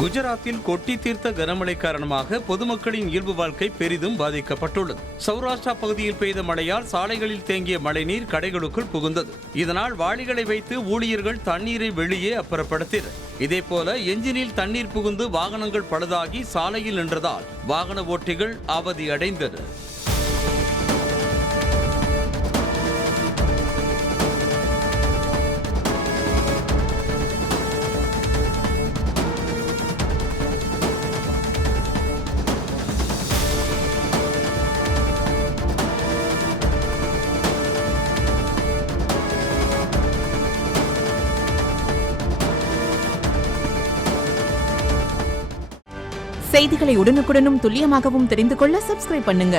குஜராத்தில் கொட்டி தீர்த்த கனமழை காரணமாக பொதுமக்களின் இயல்பு வாழ்க்கை பெரிதும் பாதிக்கப்பட்டுள்ளது. சௌராஷ்டிரா பகுதியில் பெய்த மழையால் சாலைகளில் தேங்கிய மழைநீர் கடைகளுக்குள் புகுந்தது. இதனால் வாளிகளை வைத்து ஊழியர்கள் தண்ணீரை வெளியே அப்புறப்படுத்தினர். இதேபோல எஞ்சினில் தண்ணீர் புகுந்து வாகனங்கள் பழுதாகி சாலையில் நின்றதால் வாகன ஓட்டிகள் அவதியடைந்தனர். செய்திகளை உடனுக்குடனும் துல்லியமாகவும் தெரிந்து கொள்ள சப்ஸ்கிரைப் பண்ணுங்க.